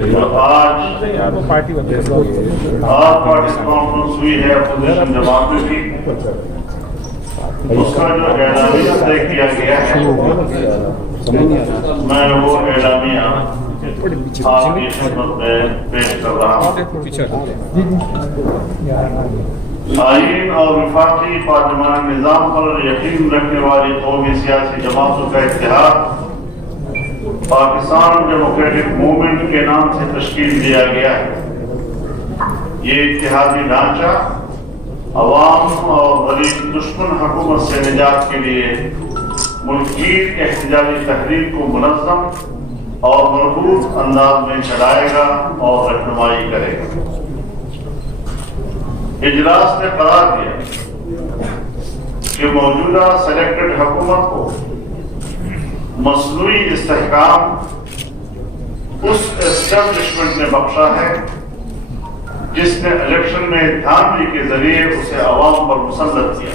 آج party conference ہوئی ہے اپوزیشن جماعتوں کی، اس کا جو اعلامیہ طے کیا گیا ہے میں وہ اعلامیہ آپ کی خدمت میں پیش کر رہا ہوں۔ آئین اور وفاقی پارلیمانی نظام پر یقین رکھنے والی قومی سیاسی جماعتوں کا اتحاد پاکستان ڈیموکریٹک موومنٹ کے نام سے تشکیل دیا گیا ہے۔ یہ اتحادی ڈھانچہ عوام اور غریب دشمن حکومت سے نجات کے لیے ملکگیر احتجاجی تحریک کو منظم اور مربوط انداز میں چلائے گا اور رہنمائی کرے گا۔ اجلاس نے قرار دیا کہ موجودہ سلیکٹڈ حکومت کو مصنوعی استحکام اس اسٹیبلشمنٹ نے بخشا ہے جس نے الیکشن میں دھاندلی کے ذریعے اسے عوام پر مسلط کیا۔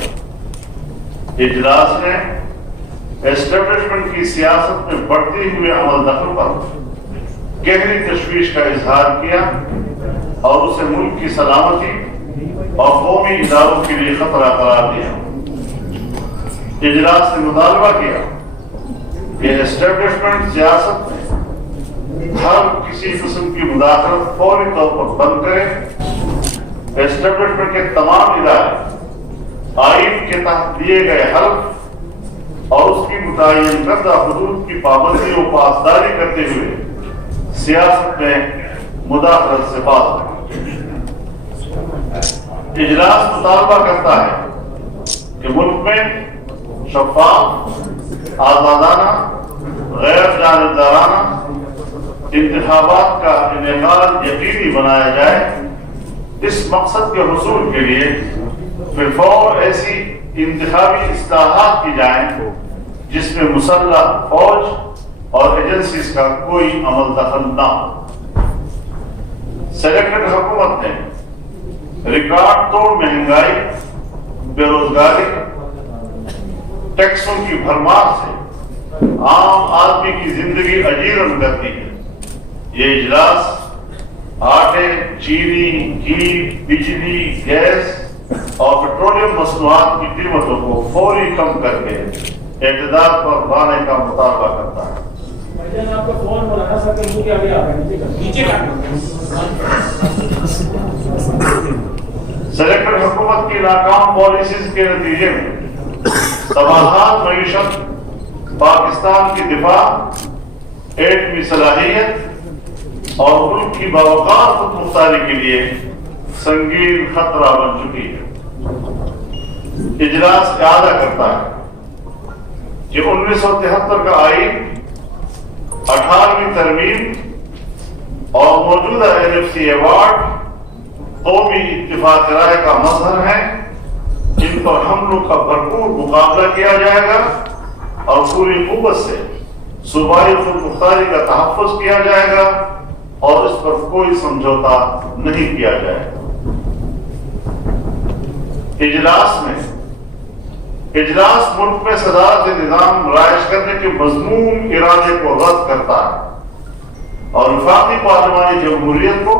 اجلاس نے اسٹیبلشمنٹ کی سیاست میں بڑھتی ہوئے عمل دخل پر گہری تشویش کا اظہار کیا اور اسے ملک کی سلامتی اور قومی اداروں کے لیے خطرہ قرار دیا۔ اجلاس نے مطالبہ کیا کہ اسٹیبلشمنٹ سیاست میں ہر کسی قسم کی مداخلت فوری طور پر بند کرے۔ اسٹیبلشمنٹ کے تمام ادارے آئین کے تحت دیے گئے حلف اور اس کی متعین کردہ حدود کی پابندی و پاسداری کرتے ہوئے سیاست میں مداخلت سے باز رہے۔ اجلاس مطالبہ کرتا ہے کہ ملک میں شفاف، آزادانہ، غیر جانبدارانہ انتخابات کا انعقاد یقینی بنایا جائے۔ اس مقصد کے حصول کے لیے بالفور ایسی انتخابی اصلاحات کی جائیں جس میں مسلح فوج اور ایجنسیز کا کوئی عمل دخل نہ ہو۔ سلیکٹڈ حکومت نے ریکارڈ توڑ مہنگائی، بے روزگاری، ٹیکسوں کی بھرمار سے عام آدمی کی زندگی اجیرن کر دی ہے۔ یہ اجلاس آٹے، چینی، گھی، بجلی، گیس اور پیٹرولیم مصنوعات کی قیمتوں کو فوری کم کر کے اعتدال پر لانے کا مطالبہ کرتا ہے۔ سلیکٹڈ حکومت کی ناکام پالیسیز کے نتیجے میں تباہات معیشت، پاکستان کی دفاع، ایٹمی صلاحیت اور ملک کی باوقار خود مختاری کے لیے سنگین خطرہ بن چکی ہے۔ اجلاس اعادہ کرتا ہے کہ 1973 کا آئین، 18ویں ترمیم اور موجودہ NFC ایوارڈ قومی اتفاق رائے کا مظہر ہے۔ ان پر حملوں کا بھرپور مقابلہ کیا جائے گا اور پوری قوت سے صوبائی خود مختاری کا تحفظ کیا جائے گا اور اس پر کوئی سمجھوتا نہیں کیا جائے گا۔ اجلاس ملک میں صدارت نظام رائج کرنے کے مضمون ارادے کو رد کرتا ہے اور وفاقی پارلیمانی جمہوریت کو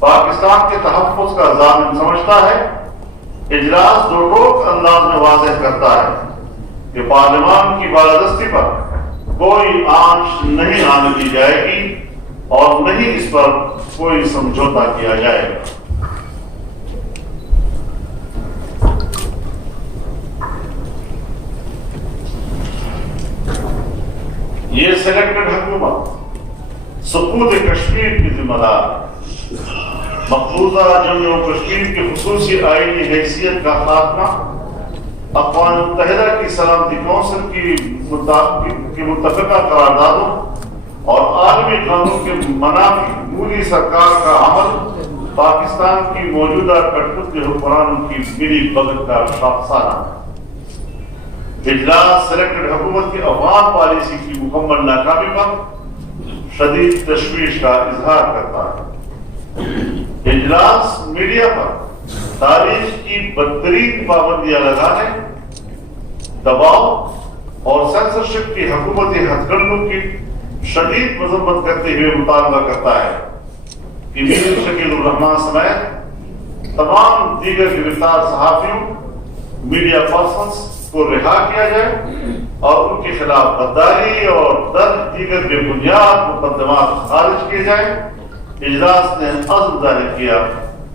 پاکستان کے تحفظ کا ضامن سمجھتا ہے۔ اجلاس دو ٹوک انداز میں واضح کرتا ہے کہ پارلیمان کی بالادستی پر کوئی آنچ نہیں آنے دی جائے گی اور نہیں اس پر کوئی سمجھوتا کیا جائے گا۔ یہ سلیکٹڈ حکومت سقوط کشمیر کی ذمہ دار ہے۔ مقبوضہ جموں و کشمیر کی خصوصی آئینی حیثیت کا خاتمہ، اقوام متحدہ کی سلامتی کونسل کی متفقہ قراردادوں اور عالمی قانون کے منافی مولی سرکار کا عمل پاکستان کی موجودہ کٹپتلی حکمرانوں کی ملی بھگت کا افسانہ ہے۔ اجلاس سلیکٹڈ حکومت کی افغان پالیسی کی مکمل ناکامی پر شدید تشویش کا اظہار کرتا ہے۔ اجلاس میڈیا پر تاریخ کی بدترین پابندیاں لگانے، دباؤ اور سینسرشپ کی حکومتی ہتھ کنڈوں کی شدید مذمت کرتے ہوئے مطالبہ کرتا ہے کہ میر شکیل الرحمان سمیت تمام دیگر گرفتار صحافیوں میڈیا پرسنز کو رہا کیا جائے اور ان کے خلاف غداری اور دیگر بے بنیاد مقدمات خارج کیے جائیں۔ اجلاس نے عزم ظاہر کیا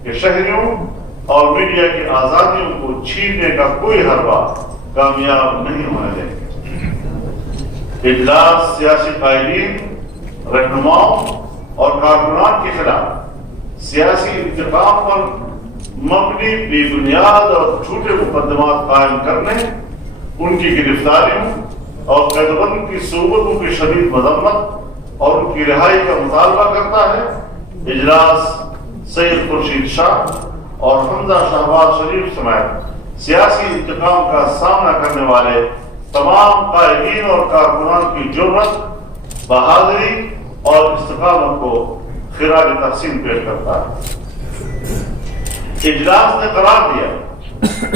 کہ شہریوں اور میڈیا کی آزادیوں کو چھیننے کا کوئی حربہ کامیاب نہیں ہونے دیں گے۔ اجلاس سیاسی قائدین، رہنماؤں اور کارکنان کے خلاف سیاسی انتقام پر مبنی بے بنیاد اور جھوٹے مقدمات قائم کرنے، ان کی گرفتاریوں اور قیدبند کی صوبتوں کی شدید مذمت اور ان کی رہائی کا مطالبہ کرتا ہے۔ اجلاس سید خورشید شاہ اور حمزہ شہباز شریف سمیت سیاسی انتقام کا سامنا کرنے والے تمام قائدین اور کارکنان کی جرأت، بہادری اور استقامت کو خراج تحسین پیش کرتا ہے۔ اجلاس نے قرار دیا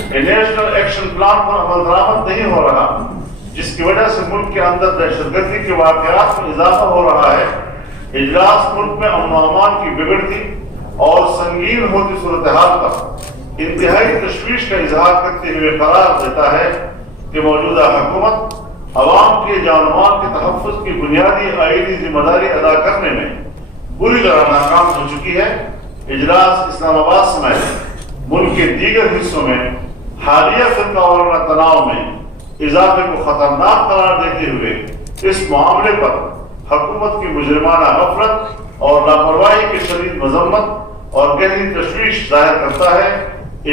کہ نیشنل ایکشن پلان پر عمل درآمد نہیں ہو رہا، جس کی وجہ سے ملک کے اندر دہشت گردی کے واقعات میں اضافہ ہو رہا ہے۔ اجلاس ملک میں امن و امان کی بگڑتی اور سنگین ہوتی صورتحال پر انتہائی تشویش کا اظہار کرتے ہوئے قرار دیتا ہے کہ موجودہ حکومت عوام کے جان و مال کے تحفظ کی بنیادی آئینی ذمہ داری ادا کرنے میں بری طرح ناکام ہو چکی ہے۔ اجلاس اسلام آباد سمیت ملک کے دیگر حصوں میں حالیہ فرقہ وارانہ تناؤ میں اضافے کو خطرناک قرار دیتے ہوئے اس معاملے پر حکومت کی مجرمانہ غفلت اور لاپرواہی کی شدید مذمت اور گہری تشویش ظاہر کرتا ہے۔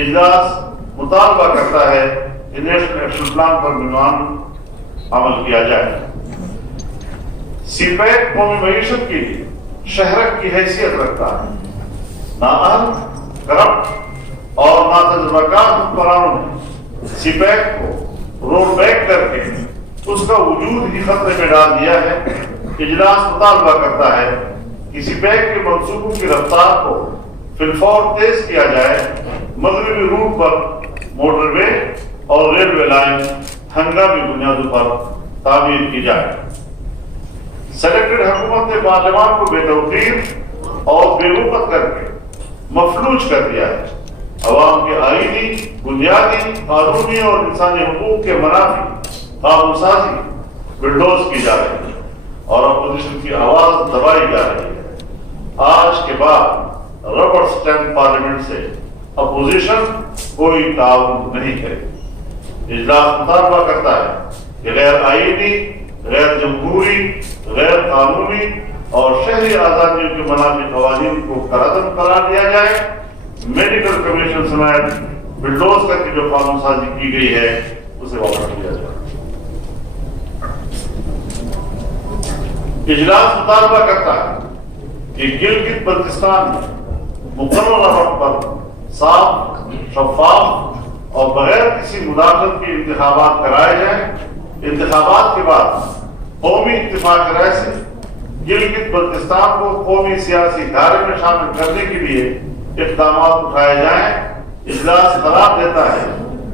اجلاس مطالبہ کرتا ہے کہ نیشنل ایکشن پلان پر بنیان عمل کیا جائے۔ سی پیک قومی معیشت کی شہرک کی حیثیت رکھتا ہے۔ نااہل، کرپٹ اور ناتجربہ کار حکمرانوں نے سی پیک کو رول بیک کر کے اس کا وجود ہی خطرے میں ڈال دیا ہے۔ اجلاس مطالبہ کرتا ہے کہ سی پیک کے منصوبوں کی رفتار کو فی الفور تیز کیا جائے، مغربی روٹ پر موٹر وے اور ریلوے لائن ہنگامی بنیادوں پر تعمیر کی جائے۔ سلیکٹڈ حکومت نے پارلیمان کو بے توقیر اور بے وقت کر کے مفلوج کر دیا ہے۔ عوام کے آئینی، بنیادی، قانونی اور انسانی حقوق کے منافی قانون سازی بلڈوز کی جا رہی ہے اور اپوزیشن کی آواز دبائی جا رہی ہے۔ آج کے بعد ربڑ سٹیمپ پارلیمنٹ سے اپوزیشن کوئی تعاون نہیں کرے۔ اجلاس مطالبہ کرتا ہے کہ غیر آئینی، غیر جمہوری، غیر قانونی اور شہری آزادیوں کے منافی قوانین کو کارعدم قرار دیا جائے۔ میڈیکل کمیشن سمیت بلڈوز کر کے جو قانون سازی کی گئی ہے اسے واپس لیا جائے۔ اجلاس مطالبہ کرتا ہے کہ گلگت بلتستان میں مقررہ وقت پر صاف، شفاف اور بغیر کسی مداخلت کے انتخابات کرائے جائیں۔ انتخابات کے بعد قومی اتفاق رائے سے گلگت بلتستان کو قومی سیاسی دھارے میں شامل کرنے کے لیے اقدامات اٹھائے جائیں۔ اجلاس قرار دیتا ہے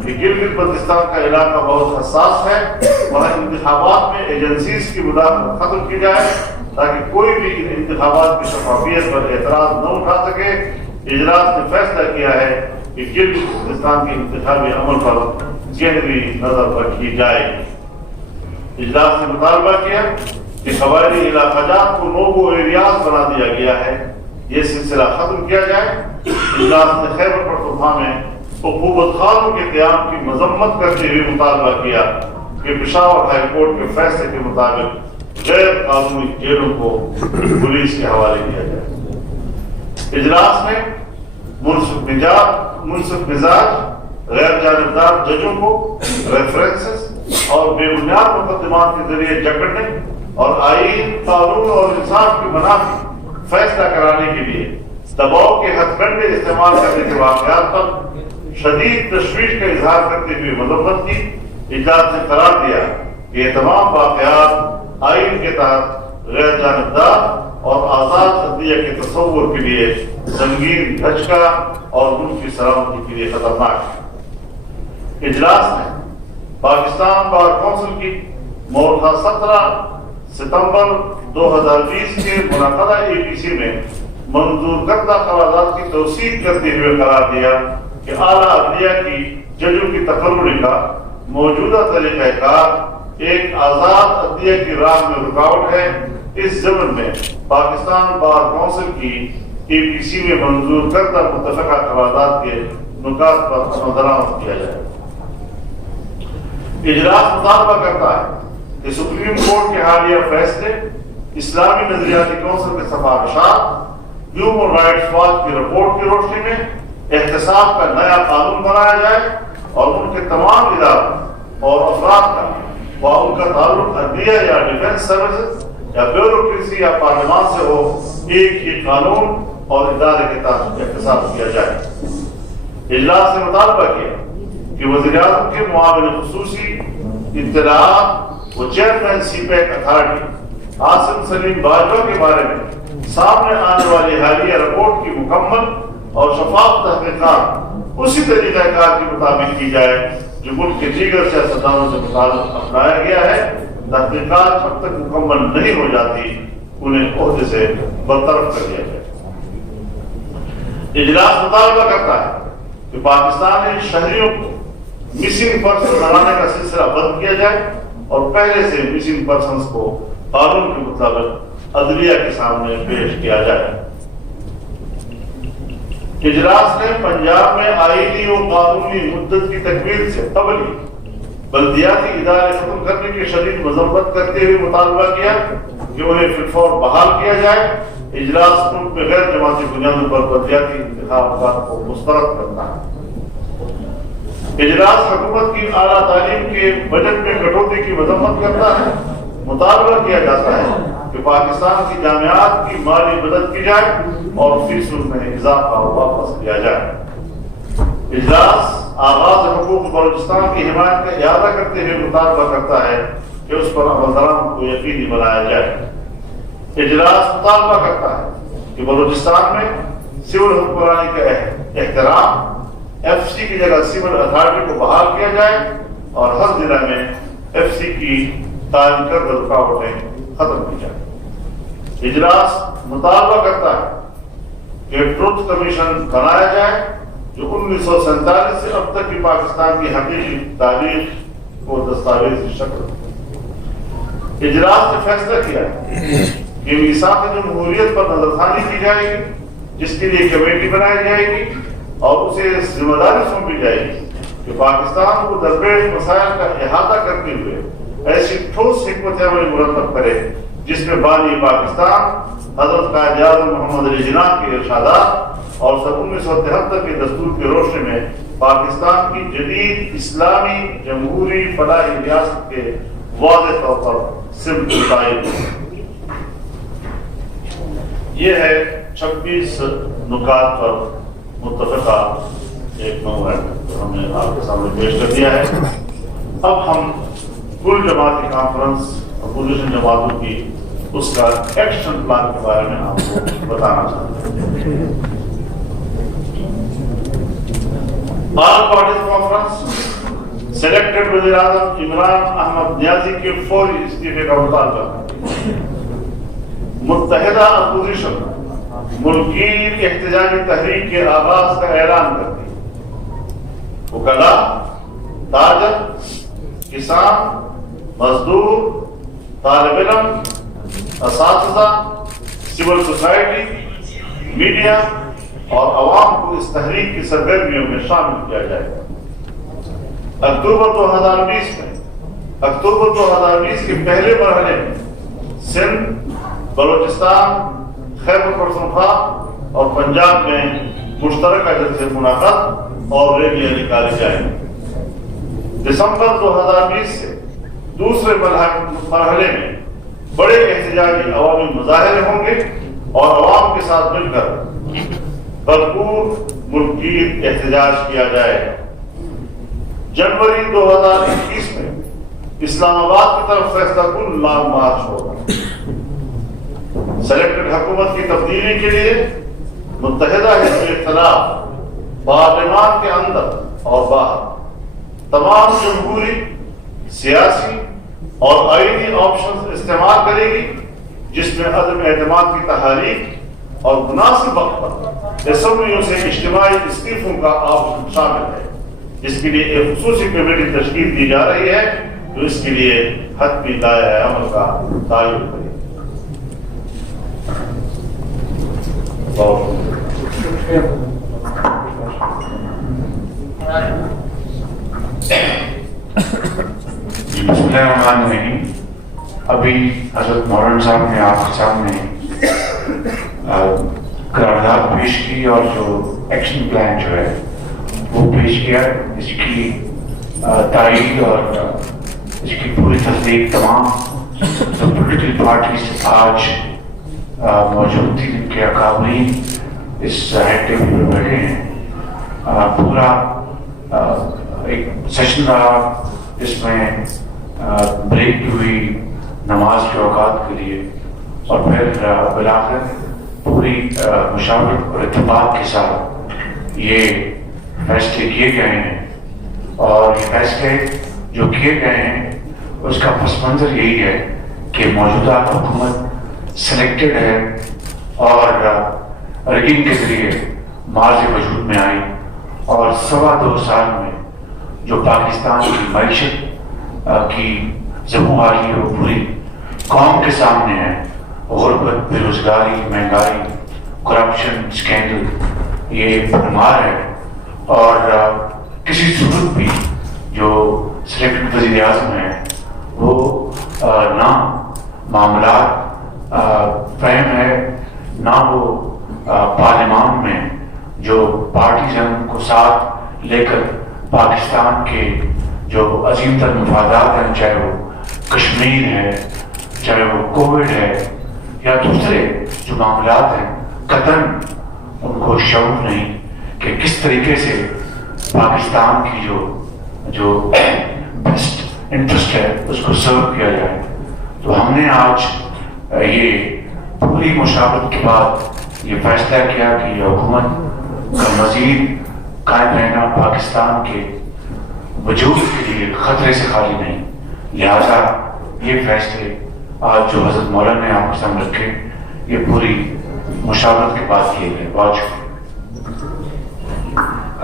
کہ گلگت بلتستان کا علاقہ بہت حساس ہے، وہاں انتخابات میں ایجنسیز کی مداخلت ختم کی جائے تاکہ کوئی بھی ان انتخابات کی شفافیت پر اعتراض نہ اٹھا سکے۔ اجلاس نے فیصلہ کیا ہے کہ گلگت بلتستان کے انتخابی عمل پر گہری نظر رکھی جائے۔ اجلاس نے مطالبہ کیا کہ قبائلی علاقہ جات کو نوبو ایریاز بنا دیا گیا ہے، یہ سلسلہ ختم کیا جائے۔ اجلاس نے خیبر پختونخوا میں حکومت خانوں کے قیام کی مذمت کرتے ہوئے مطالبہ کیا کہ پشاور ہائی کورٹ کے فیصلے کے مطابق غیر قانونی جیلوں کو پولیس کے حوالے کیا جائے۔ اجلاس میں منصف مزاج غیر جانبدار ججوں کو ریفرنسز اور بے بنیاد مقدمات کے ذریعے جکڑنے اور آئین، قانون اور انصاف کی منافی فیصلہ کرانے کے لیے دباؤ کے ہتھ کنڈے استعمال کرنے کے واقعات پر شدید تشویش کا اظہار کرتے ہوئے مذمت کی۔ اجلاس نے قرار دیا کہ یہ تمام واقعات آئین کے تحت غیر جانبدار اور آزاد عدلیہ کے تصور کے لیے سنگین دھچکا اور ملک کی سلامتی کے لیے خطرناک ہے۔ اجلاس نے پاکستان بار کونسل کی مورخہ 17 ستمبر 2020 کے منعقدہ APC میں منظور کردہ قرارداد کی توثیق کرتے ہوئے قرار دیا کہ اعلیٰ عدلیہ کی ججوں کی تقرری کا موجودہ طریقہ کار ایک آزاد عدلیہ کی راہ میں رکاوٹ ہے۔ اس ضمن میں پاکستان بار کونسل کی APC میں منظور کردہ متفقہ قرارداد کے نکات پر عمل درآمد کیا جائے۔ اجلاس مطالبہ کرتا ہے کہ سپریم کورٹ کے حالیہ فیصلے، اسلامی نظریاتی کونسل کے سفارشات، ہیومن رائٹس واچ کی رپورٹ کی روشنی میں احتساب کا نیا قانون بنایا جائے اور ان کے تمام اداروں اور افراد کا ان کا تعلق عدلیہ یا ڈیفینس سروسز یا بیوروکریسی یا پارلیمان سے ہو ایک ہی قانون اور ادارے کے تحت احتساب کیا جائے۔ اجلاس سے مطالبہ کیا کہ وزیر اعظم کے معاون خصوصی اطلاعات و chairman C PEC authority Asim Saleem Bajwa کے بارے میں سامنے آنے والی حالیہ رپورٹ کی مکمل اور شفاف تحقیقات اسی طریقہ کار کے مطابق کی جائے جو ملک کے دیگر سیاستدانوں سے مطابق اپنایا گیا ہے۔ تحقیقات جب تک مکمل نہیں ہو جاتی انہیں عہدے سے برطرف کر دیا جائے۔ اجلاس مطالبہ کرتا ہے کہ پاکستانی شہریوں کو مسنگ پرسن بنانے کا سلسلہ بند کیا جائے اور پہلے سے مسنگ پرسنز کو قانون کے مطابق عدلیہ کے سامنے پیش کیا جائے۔ اجلاس نے پنجاب میں آئینی و قانونی مدت کی تکمیل سے قبل ہی بلدیاتی ادارے ختم کرنے کی شدید مذمت کرتے ہوئے مطالبہ کیا کہ انہیں فی الفور بحال کیا جائے۔ اجلاس ملک میں غیر جماعتی بنیادوں پر بلدیاتی انتخابات کو مسترد کرتا ہے۔ اجلاس حکومت کی اعلیٰ تعلیم کے بجٹ میں کٹوتی کی مذمت کرتا ہے۔ مطالبہ کیا جاتا ہے کہ پاکستان کی جامعات کی مالی مدد کی جائے اور فیسوں میں اضافہ واپس لیا جائے۔ اجلاس آغاز حقوق بلوچستان کی حمایت کا اعادہ کرتے ہوئے مطالبہ کرتا ہے کہ اس پر عمل درآمد کو یقینی بنایا جائے۔ اجلاس مطالبہ کرتا ہے کہ بلوچستان میں سول حکمرانی کا احترام، FC کی جگہ سول اتھارٹی کو بحال کیا جائے اور ہر ضلع میں FC کی قائم کردہ رکاوٹیں ختم کی جائے۔ اجلاس مطالبہ کرتا ہے کہ ٹروتھ کمیشن بنایا جائے جو 1947 سے اب تک کی پاکستان کی حقیقی تاریخ کو دستاویزی شکل دے۔ اجلاس نے فیصلہ کیا کہ میثاق جمہوریت پر نظر ثانی کی جائے گی جس کے لیے کمیٹی بنائی جائے گی اور اسے ذمہ داری سونپی جائے گی کہ پاکستان کو درپیش مسائل کا احاطہ کرتے ہوئے ایسی ٹھوس حکمت عملی مرتب کرے جس میں بانی پاکستان حضرت قائد اعظم محمد علی جناح کے ارشادات اور سن 1973 کے دستور کی روشنی میں پاکستان کی جدید اسلامی جمہوری فلاحی ریاست کے واضح طور پر سمت متعین۔ یہ ہے 26 نکات پر متفقہ ایک میمورنڈم جو ہم نے آپ کے سامنے پیش کر دیا ہے۔ اب ہم کل جماعتی کانفرنس اپوزیشن جماعتوں کی اس کا ایکشن پلان کے بارے میں آپ کو بتانا چاہتے ہیں۔ آل پارٹیز کانفرنس سلیکٹڈ وزیر اعظم عمران احمد نیازی کے فوری استعفے کا مطالبہ کرتی ہے۔ متحدہ اپوزیشن ملکین احتجاجی تحریک کے آغاز کا اعلان کرتی ہے۔ وکلاء، تاجر، کسان، مزدور، طالب علم، اساتذہ، سول سوسائٹی، میڈیا اور عوام کو اس تحریک کی سرگرمیوں میں شامل کیا جائے گا۔ اکتوبر 2020 کے پہلے مرحلے میں سندھ، بلوچستان، خیبر پختونخوا اور پنجاب میں مشترکہ جلسے منعقد اور ریلیاں نکالی جائیں گی۔ دسمبر 2020 سے دوسرے مرحلے میں بڑے احتجاجی عوامی مظاہرے ہوں گے اور عوام کے ساتھ مل کر بھرپور ملکی احتجاج کیا جائے گا۔ جنوری 2021 میں اسلام آباد کی طرف فیصلہ کن لانگ مارچ ہوگا۔ سلیکٹڈ حکومت کی تبدیلی کے لیے متحدہ حزب اختلاف پارلیمان کے اندر اور باہر تمام جمہوری، سیاسی اور آئینی آپشنز استعمال کرے گی جس میں عدم اعتماد کی تحریک اور مناسب وقت پر اسمبلیوں سے اجتماعی استعفوں کا آپشن شامل ہے، جس کے لیے ایک خصوصی کمیٹی تشکیل دی جا رہی ہے جو اس کے لیے حتمی دائرۂ عمل کا تعین کرے۔ بسم اللہ الرحمن الرحیم۔ ابھی حضرت مولانا صاحب نے آپ کے سامنے قرارداد پیش کی اور جو ایکشن پلان جو ہے وہ پیش کیا، اس کی تائید اور اس کی پوری تصدیق تمام پولیٹیکل پارٹیز آج موجود تھی، جن کے اکابرین اس ہیڈ ٹیبل پر بیٹھے ہیں۔ پورا ایک سیشن رہا جس میں بریک بھی ہوئی نماز کے اوقات کے لیے، اور پھر بالآخر پوری مشاورت اور اتفاق کے ساتھ یہ فیصلے کیے گئے ہیں، اور یہ فیصلے جو کیے گئے ہیں اس کا پس منظر یہی ہے کہ موجودہ حکومت سلیکٹڈ ہے اور رگنگ کے ذریعے ماضی وجود میں آئی، اور 2.25 سال میں جو پاکستان کی معیشت کی زمواری وہ پوری قوم کے سامنے ہے، غربت، بے روزگاری، مہنگائی، کرپشن، اسکینڈل، یہ بھرمار ہے، اور کسی صورت بھی جو سلیکٹڈ وزیر اعظم ہیں وہ نہ معاملات فہم ہے، نہ وہ پارلیمان میں جو پارٹیز ہیں ان کو ساتھ لے کر پاکستان کے جو عظیم تر مفادات ہیں، چاہے وہ کشمیر ہے، چاہے وہ کووڈ ہے یا دوسرے جو معاملات ہیں، قطعاً ان کو شعور نہیں کہ کس طریقے سے پاکستان کی جو بیسٹ انٹرسٹ ہے اس کو سرو کیا جائے۔ تو ہم نے آج یہ پوری مشاورت کے بعد یہ فیصلہ کیا کہ یہ حکومت کا مزید قائم رہنا پاکستان کے وجود کے لیے خطرے سے خالی نہیں، لہذا یہ فیصلے آج جو حضرت مولانا نے آپ کے سامنے رکھے یہ پوری مشاورت کے بعد کیے گئے۔ بہت شکریہ۔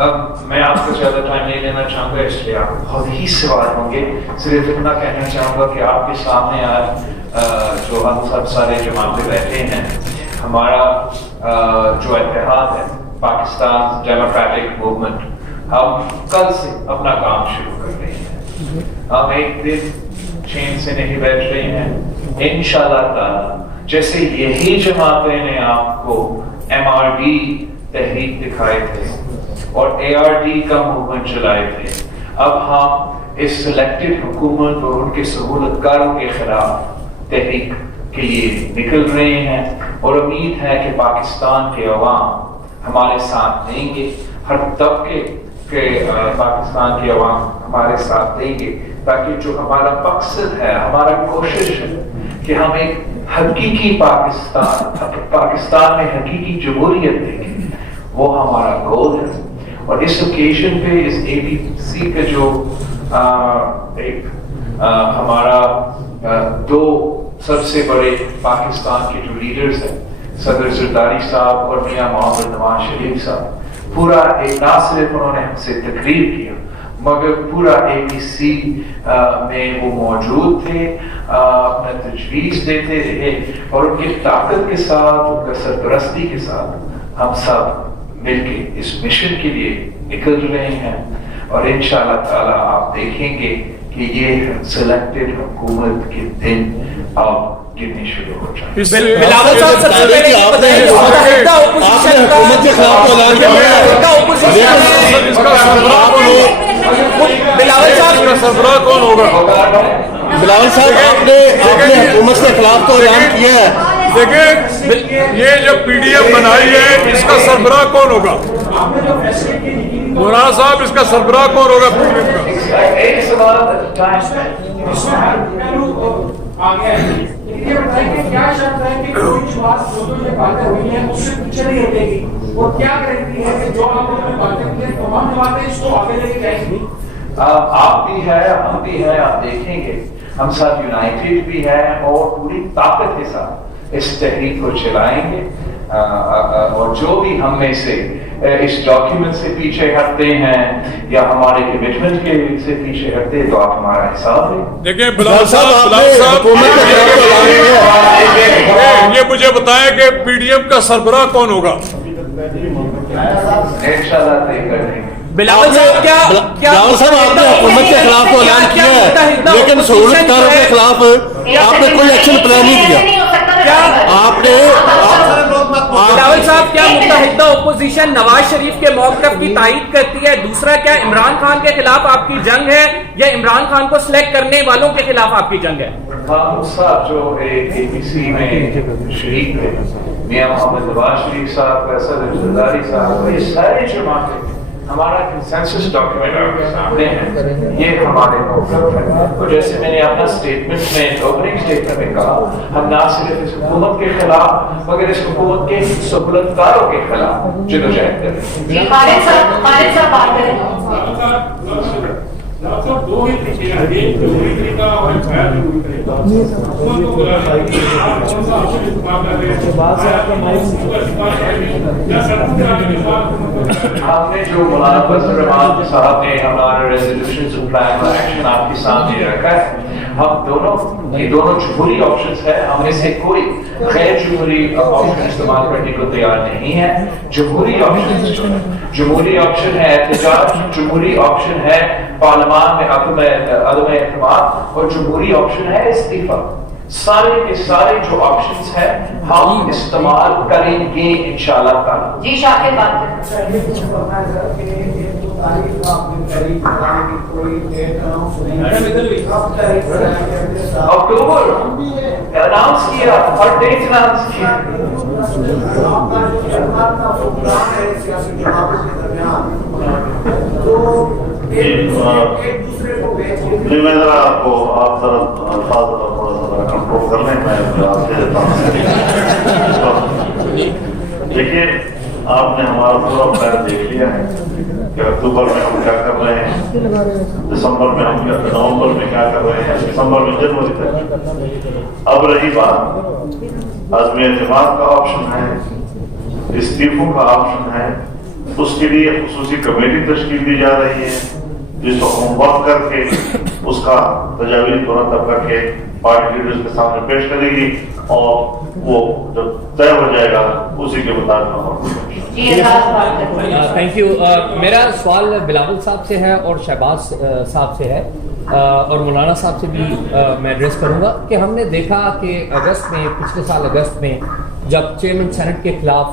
اب میں آپ کو زیادہ ٹائم نہیں لینا چاہوں گا، اس لیے آپ بہت ہی سوال ہوں گے۔ صرف اتنا کہنا چاہوں گا کہ آپ کے سامنے آج جو ہم سب سارے جماعتیں بیٹھے ہیں، ہمارا جو اتحاد ہے پاکستان ڈیموکریٹک موومنٹ، ہم کل سے اپنا کام شروع کر رہے ہیں۔ ہم ایک دن چین سے نہیں بیٹھ رہے ہیں، انشاءاللہ تعالی جیسے یہی جماعتیں نے آپ کو MRD تحریک دکھائے تھے اور ARD کا موومنٹ چلائے تھے، اب ہم اس سلیکٹڈ حکومت اور ان کے سہولت کاروں کے خلاف تحریک کے لیے نکل رہے ہیں، اور امید ہے کہ پاکستان کے عوام ہمارے ساتھ دیں گے، ہر طبقے کے پاکستان کے عوام ہمارے ساتھ دیں گے، تاکہ جو ہمارا مقصد ہے، ہمارا کوشش ہے کہ ہم ایک حقیقی پاکستان میں حقیقی جمہوریت دیکھیں، وہ ہمارا گول ہے۔ اور اس اوکیشن پہ اس ABC کا جو ایک ہمارا دو سب سے بڑے پاکستان کے جو لیڈرز ہیں، صدر زرداری صاحب اور میاں محمد نواز شریف صاحب، پورا ایک نہ صرف انہوں نے ہم سے تقریر کیا مگر پورا ABC میں وہ موجود تھے، اپنا تجویز دیتے رہے، اور ان کی طاقت کے ساتھ، ان کا سرپرستی کے ساتھ ہم سب مل کے اس مشن کے لیے نکل رہے ہیں، اور انشاءاللہ تعالی آپ دیکھیں گے کہ یہ سلیکٹڈ حکومت کے دن اب گرنے شروع ہو جائیں۔ بلاول صاحب سب سے پہلے یہ بتائیں کہ آپ نے حکومت کے خلاف اعلان کیا بلاول صاحب آپ نے حکومت کے خلاف تو اعلان کیا ہے، لیکن یہ جو PDF بنائی ہے اس کا سربراہ کون ہوگا؟ مولانا صاحب اس کا سربراہ کون ہوگا؟ ایک سوال یہ بتائیں کہ کیا شرط ہے کہ کوئی جو بات دونوں میں باتیں ہوئی ہیں اس سے پیچھے نہیں ہٹے گی، وہ کیا کرتی ہے کہ جو آپ نے باتیں کی ہیں تمام باتیں اس کو آگے لے کے جائیں گی؟ آپ بھی ہے، ہم بھی ہے، آپ دیکھیں گے ہم سب یونائٹڈ بھی ہیں اور پوری طاقت کے ساتھ اس تحریک کو چلائیں گے اور جو بھی ہم میں سے اس ڈاکیومنٹ سے پیچھے ہٹتے ہیں یا ہمارے کمٹمنٹ کے سے پیچھے ہٹتے تو آپ ہمارا حساب لیں. دیکھیے بلال صاحب یہ مجھے بتائیں کہ پی ڈی ایم کا سربراہ کون ہوگا؟ انشاءاللہ طے کر دیں گے. بلاول صاحب بلاول صاحب آپ نے حکومت کے خلاف تو اعلان کیا ہے لیکن سہولت کاروں کے خلاف آپ نے کوئی ایکشن پلان نہیں دیا. آپ نے بلاول صاحب کیا متحدہ اپوزیشن نواز شریف کے موقف کی تائید کرتی ہے؟ دوسرا کیا عمران خان کے خلاف آپ کی جنگ ہے یا عمران خان کو سلیکٹ کرنے والوں کے خلاف آپ کی جنگ ہے؟ محمود صاحب جو اسی میں شریک تھے، میاں محمد نواز شریف صاحب، فیصل زرداری صاحب، یہ سارے جماعتیں ہمارا کنسنسس ڈاکیومنٹ آپ کے سامنے ہے، یہ ہمارے موقف ہے. اور جیسے میں نے اپنا سٹیٹمنٹ میں اوپننگ سٹیٹمنٹ میں کہا، ہم نہ صرف اس حکومت کے خلاف مگر اس حکومت کے سہولت کاروں کے خلاف جدوجہد کریں. خالد صاحب بات کریں. دو ہی طریقے ہیں، ایک جمہوری طریقہ اور ایک غیر جمہوری طریقہ. حکومت کو بلا رہی ہے، آپ کون سا آپشن استعمال کر رہے ہیں؟ ہم نے جو مولانا فضل الرحمان صاحب نے ہمارا ریزولوشن پلان اور ایکشن آپ کے سامنے رکھا ہے، ہم یہ دونوں جمہوری آپشنز ہیں. ہم میں سے کوئی غیر جمہوری آپشن استعمال کرنے کو تیار نہیں ہے. جمہوری آپشن ہے احتجاج، جمہوری آپشن ہے پارلیمان میں عدم اعتماد اور جمہوری آپشن ہے استعفا. سارے کے سارے جو آپشنز ہیں ہم استعمال کریں گے انشاءاللہ تعالی. جی شاکر بات کریں. اکتوبر اناؤنس کیا اور ڈیٹ اناؤنس کیا. میں ذرا آپ کو آپ ذرا الفاظ تھوڑا سا کنٹرول کر لیں، میں آپ سے دیتا ہوں. دیکھیے آپ نے ہمارا پورا پلان دیکھ لیا ہے کہ اکتوبر میں ہم کیا کر رہے ہیں، دسمبر میں ہم کیا، نومبر میں کیا کر رہے ہیں، دسمبر میں جنوری تک. اب رہی بات عزم اعتماد کا آپشن ہے، استعفوں کا آپشن ہے. اس کے لیے خصوصی کمیٹی تشکیل دی جا رہی ہے جس کو ہوم ورک کر کے اس کا تجاویز مرتب کر کے پارٹی لیڈرز کے سامنے پیش کرے گی اور وہ جب طے ہو جائے گا اسی کے مطابق. Thank you. میرا سوال بلاول صاحب سے ہے اور شہباز صاحب سے ہے اور مولانا صاحب سے بھی میں ایڈریس کروں گا کہ ہم نے دیکھا کہ اگست میں، پچھلے سال اگست میں جب چیئرمین سینٹ کے خلاف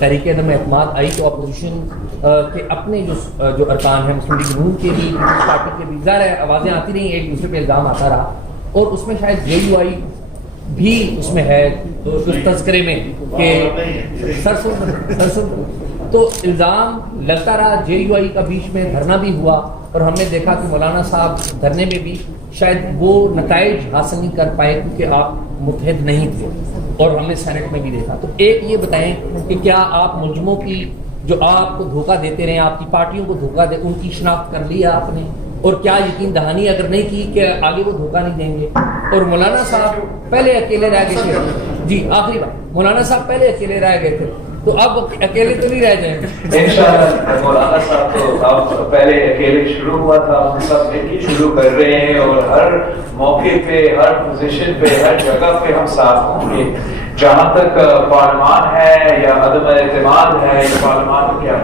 تحریک عدم اعتماد آئی تو اپوزیشن کے اپنے جو ارکان ہیں، مسلم لیگ نون کے بھی، پیپلز پارٹی کے بھی، ظاہر ہے آوازیں آتی رہیں، ایک دوسرے پہ الزام آتا رہا اور اس میں شاید جے یو آئی بھی اس میں ہے اس تذکرے میں کہ سرسن تو الزام لگتا رہا. جے یو آئی کا بیچ میں دھرنا بھی ہوا اور ہم نے دیکھا کہ مولانا صاحب دھرنے میں بھی شاید وہ نتائج حاصل نہیں کر پائے کیونکہ آپ متحد نہیں تھے اور ہم نے سینٹ میں بھی دیکھا. تو ایک یہ بتائیں کہ کیا آپ ملزموں کی جو آپ کو دھوکہ دیتے رہے، آپ کی پارٹیوں کو دھوکہ دے، ان کی شناخت کر لیا آپ نے اور کیا یقین دہانی اگر نہیں کی کہ آگے وہ دھوکہ نہیں دیں گے؟ اور مولانا صاحب پہلے اکیلے رہ گئے تھے. جی آخری بات، مولانا صاحب پہلے اکیلے رہ گئے تھے تو اب اکیلے تو نہیں رہ جائیں گے انشاءاللہ. مولانا صاحب تو اب پہلے اکیلے شروع ہوا تھا، ہم سب مل کے شروع کر رہے ہیں اور ہر موقع پہ، ہر پوزیشن پہ، ہر جگہ پہ ہم ساتھ ہوں گے. جہاں تک پارلیمان ہے یا عدم اعتماد ہے یا پارلیمان کیا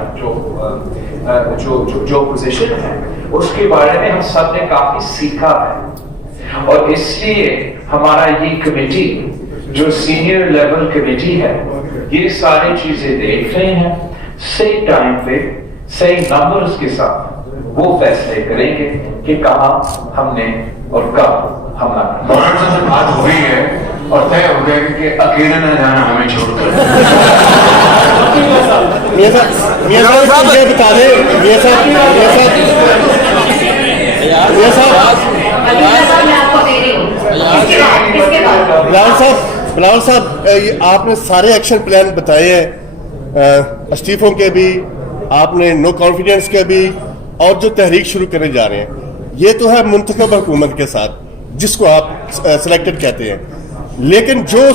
جو پوزیشن ہے اس کے بارے میں ہم سب نے کافی سیکھا ہے اور اس لیے ہمارا یہ کمیٹی جو سینئر لیول کمیٹی ہے یہ ساری چیزیں دیکھ رہے ہیں، صحیح ٹائم پہ صحیح نمبرز کے ساتھ وہ فیصلے کریں گے کہ کہاں ہم نے اور کب حملہ مولانا سے بات ہو رہی ہے اور طے ہو گیا کہ اکیلے نہ جانا ہمیں چھوڑ کر. مجھے بتا دیں بلاول صاحب آپ نے سارے ایکشن پلان بتائے ہیں، استعفوں کے بھی، آپ نے نو کانفیڈنس کے بھی اور جو تحریک شروع کرنے جا رہے ہیں، یہ تو ہے منتخب حکومت کے ساتھ جس کو آپ سلیکٹڈ کہتے ہیں. لیکن جو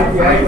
IPI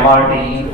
MRD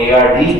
ARD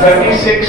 36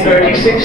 36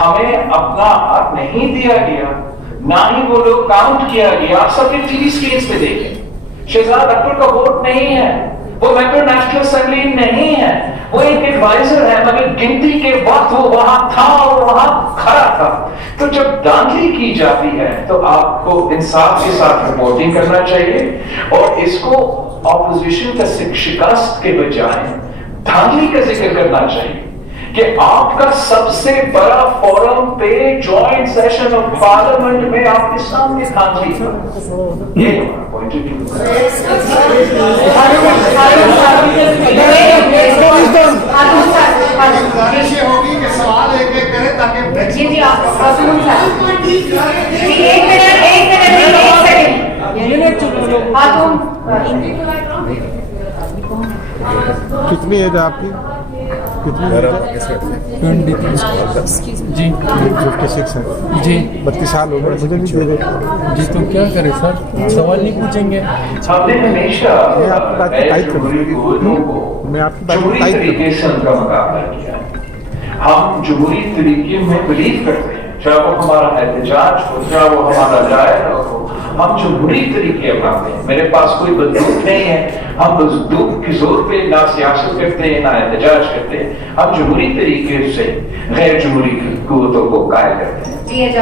ہمیں اپنا حق نہیں دیا گیا، نہ ہی وہ لوگ کاؤنٹ کیا گیا. آپ سب کے ٹی وی اسکرینس پہ دیکھیں، شہزاد اکبر کا ووٹ نہیں ہے، وہ ممبر نیشنل اسمبلی نہیں ہے، وہ ایک ایڈوائزر ہے، مگر گنتی کے وقت وہ وہاں تھا اور وہاں کھڑا تھا. تو جب دھاندلی کی جاتی ہے تو آپ کو انصاف کے ساتھ رپورٹنگ کرنا چاہیے، اور اس کو اپوزیشن کا شکست کے بجائے دھاندلی کا ذکر کرنا چاہیے کہ آپ کا سب سے بڑا فورم پہ جوائنٹ سیشن آف پارلیمنٹ میں آپ کے سامنے دھاندلی تھا. یہ پوائنٹ آف ہوگی کہ سوال ایک ایک کرے تاکہ جی جی آپ کتنی ایج ہے آپ کی؟ کتنی جی 56 ہے جی 32 سال ہو گئے، مجھے نہیں دے رہے. جی تو کیا کریں سر، سوال نہیں پوچھیں گے؟ ہم نے ہمیشہ میں آپ کی بات کی تائید کروں میں آپ کی بات کی جمہوری تائید طریقے سے ان کا مقابلہ کیا. ہم جمہوری طریقے میں بلیو کرتے ہیں، چاہے وہ ہمارا احتجاج ہو، چاہے وہ ہمارا ظاہر ہو، ہم جمہوری طریقے اپناتے ہیں. میرے پاس کوئی بندوق نہیں ہے، ہم بندوق کے زور پہ نہ سیاست کرتے ہیں نہ احتجاج کرتے ہیں. ہم جمہوری طریقے سے غیر جمہوری قوتوں کو قائل کرتے ہیں.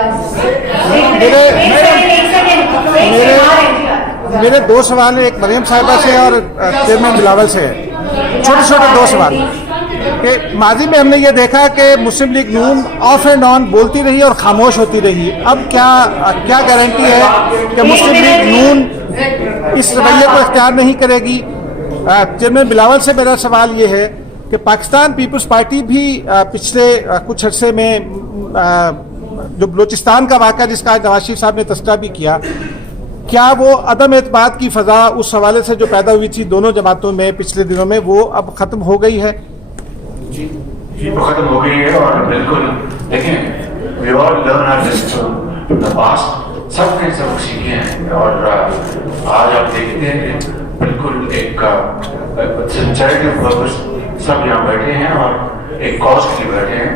میرے دو سوال ہیں، ایک مریم صاحبہ سے اور چیئرمین بلاول سے ہے. چھوٹے چھوٹے دو سوال کہ ماضی میں ہم نے یہ دیکھا کہ Muslim League Noon off and on بولتی رہی اور خاموش ہوتی رہی. اب کیا گارنٹی ہے کہ مسلم لیگ نون اس رویے کو اختیار نہیں کرے گی؟ چیئرمین بلاول سے میرا سوال یہ ہے کہ پاکستان پیپلز پارٹی بھی پچھلے کچھ عرصے میں جو بلوچستان کا واقعہ جس کا نواز شریف صاحب نے تذکرہ بھی کیا وہ عدم اعتماد کی فضا اس حوالے سے جو پیدا ہوئی تھی دونوں جماعتوں میں پچھلے دنوں میں، وہ اب ختم ہو گئی ہے؟ جی وہ ختم ہو گئی ہے. اور بالکل دیکھیں we all learn our lesson from the past. سب نے سبق سیکھے ہیں، اور آج آپ دیکھتے ہیں کہ بالکل ایک سنسیئرٹی پرپس سب یہاں بیٹھے ہیں اور ایک کاز کے لیے بیٹھے ہیں.